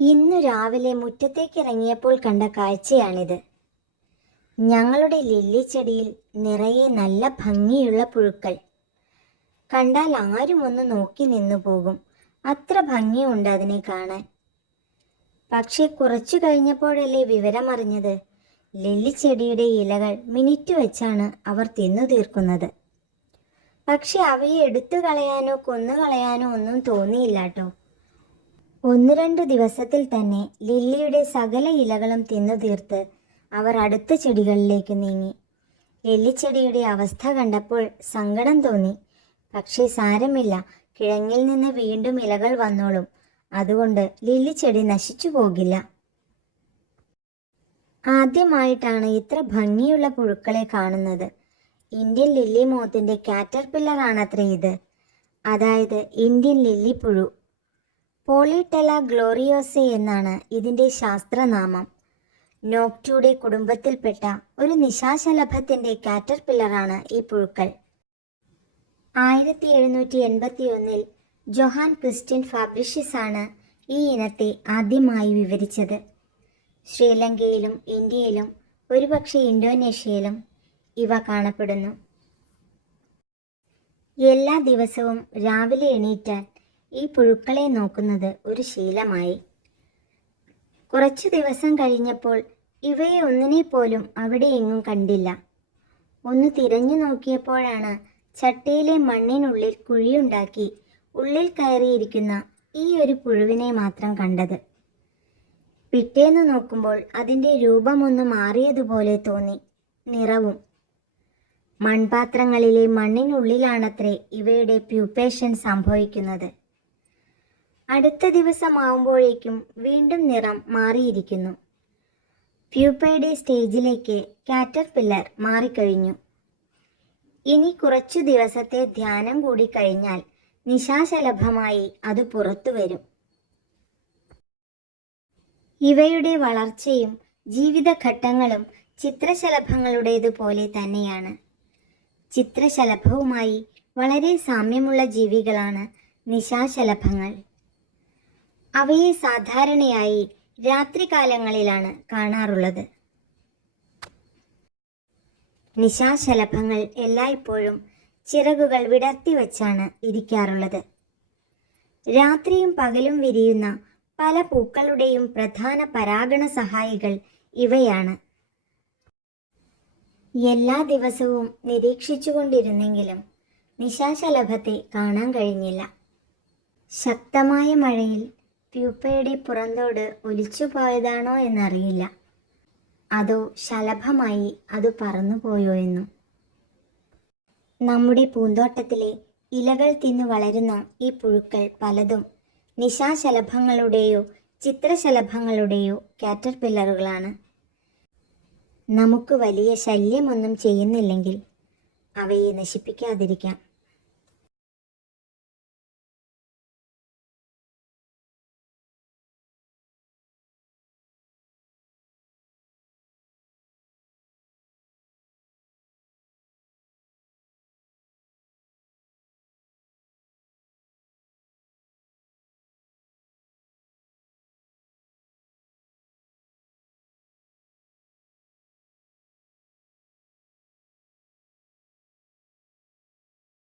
ഇന്നു രാവിലെ മുറ്റത്തേക്കിറങ്ങിയപ്പോൾ കണ്ട കാഴ്ചയാണിത്. ഞങ്ങളുടെ ലില്ലിച്ചെടിയിൽ നിറയെ നല്ല ഭംഗിയുള്ള പുഴുക്കൾ. കണ്ടാൽ ആരും ഒന്ന് നോക്കി നിന്നു പോകും, അത്ര ഭംഗിയുണ്ട് അതിനെ കാണാൻ. പക്ഷെ കുറച്ചു കഴിഞ്ഞപ്പോഴല്ലേ വിവരമറിഞ്ഞത്, ലില്ലിച്ചെടിയുടെ ഇലകൾ മിനിറ്റ് വെച്ചാണ് അവർ തിന്നു തീർക്കുന്നത്. പക്ഷെ അവയെ എടുത്തു കളയാനോ കൊന്നുകളയാനോ ഒന്നും തോന്നിയില്ലാട്ടോ. 1-2 ദിവസത്തിൽ തന്നെ ലില്ലിയുടെ സകല ഇലകളും തിന്നു തീർത്ത് അവർ അടുത്ത ചെടികളിലേക്ക് നീങ്ങി. ലില്ലിച്ചെടിയുടെ അവസ്ഥ കണ്ടപ്പോൾ സങ്കടം തോന്നി. പക്ഷേ സാരമില്ല, കിഴങ്ങിൽ നിന്ന് വീണ്ടും ഇലകൾ വന്നോളും, അതുകൊണ്ട് ലില്ലിച്ചെടി നശിച്ചു പോകില്ല. ആദ്യമായിട്ടാണ് ഇത്ര ഭംഗിയുള്ള പുഴുക്കളെ കാണുന്നത്. ഇന്ത്യൻ ലില്ലി മോത്തിന്റെ കാറ്റർപില്ലർ ആണത്രേ ഇത്, അതായത് ഇന്ത്യൻ ലില്ലിപ്പുഴു. പോളിടെല ഗ്ലോറിയോസെ എന്നാണ് ഇതിൻ്റെ ശാസ്ത്രനാമം. നോക്റ്റയുടെ കുടുംബത്തിൽപ്പെട്ട ഒരു നിശാശലഭത്തിൻ്റെ കാറ്റർപില്ലറാണ് ഈ പുഴുക്കൾ. 1781 ജൊഹാൻ ക്രിസ്റ്റ്യൻ ഫാബ്രിഷ്യസ് ആണ് ഈ ഇനത്തെ ആദ്യമായി വിവരിച്ചത്. ശ്രീലങ്കയിലും ഇന്ത്യയിലും ഒരുപക്ഷെ ഇന്തോനേഷ്യയിലും ഇവ കാണപ്പെടുന്നു. എല്ലാ ദിവസവും രാവിലെ എണീറ്റാൽ ഈ പുഴുക്കളെ നോക്കുന്നത് ഒരു ശീലമായി. കുറച്ചു ദിവസം കഴിഞ്ഞപ്പോൾ ഇവയെ ഒന്നിനെ പോലും അവിടെ എങ്ങും കണ്ടില്ല. ഒന്ന് തിരഞ്ഞു നോക്കിയപ്പോഴാണ് ചട്ടിയിലെ മണ്ണിനുള്ളിൽ കുഴിയുണ്ടാക്കി ഉള്ളിൽ കയറിയിരിക്കുന്ന ഈ ഒരു പുഴുവിനെ മാത്രം കണ്ടത്. പിറ്റേന്ന് നോക്കുമ്പോൾ അതിൻ്റെ രൂപമൊന്ന് മാറിയതുപോലെ തോന്നി, നിറവും. മൺപാത്രങ്ങളിലെ മണ്ണിനുള്ളിലാണത്രേ ഇവയുടെ പ്യൂപ്പേഷൻ സംഭവിക്കുന്നത്. അടുത്ത ദിവസമാവുമ്പോഴേക്കും വീണ്ടും നിറം മാറിയിരിക്കുന്നു. പ്യൂപ്പയുടെ സ്റ്റേജിലേക്ക് കാറ്റർപില്ലർ മാറിക്കഴിഞ്ഞു. ഇനി കുറച്ചു ദിവസത്തെ ധ്യാനം കൂടി കഴിഞ്ഞാൽ നിശാശലഭമായി അത് പുറത്തു വരും. ഇവയുടെ വളർച്ചയും ജീവിതഘട്ടങ്ങളും ചിത്രശലഭങ്ങളുടേതുപോലെ തന്നെയാണ്. ചിത്രശലഭവുമായി വളരെ സാമ്യമുള്ള ജീവികളാണ് നിശാശലഭങ്ങൾ. അവയെ സാധാരണയായി രാത്രികാലങ്ങളിലാണ് കാണാറുള്ളത്. നിശാശലഭങ്ങൾ എല്ലായ്പ്പോഴും ചിറകുകൾ വിടർത്തി വച്ചാണ് ഇരിക്കാറുള്ളത്. രാത്രിയും പകലും വിരിയുന്ന പല പൂക്കളുടെയും പ്രധാന പരാഗണ സഹായികൾ ഇവയാണ്. എല്ലാ ദിവസവും നിരീക്ഷിച്ചുകൊണ്ടിരുന്നെങ്കിലും നിശാശലഭത്തെ കാണാൻ കഴിഞ്ഞില്ല. ശക്തമായ മഴയിൽ പ്യൂപ്പയുടെ പുറന്തോട് ഒലിച്ചു പോയതാണോ എന്നറിയില്ല, അതോ ശലഭമായി അത് പറന്നുപോയോ എന്നും. നമ്മുടെ പൂന്തോട്ടത്തിലെ ഇലകൾ തിന്നു വളരുന്ന ഈ പുഴുക്കൾ പലതും നിശാശലഭങ്ങളുടെയോ ചിത്രശലഭങ്ങളുടെയോ കാറ്റർപില്ലറുകളാണ്. നമുക്ക് വലിയ ശല്യമൊന്നും ചെയ്യുന്നില്ലെങ്കിൽ അവയെ നശിപ്പിക്കാതിരിക്കാം.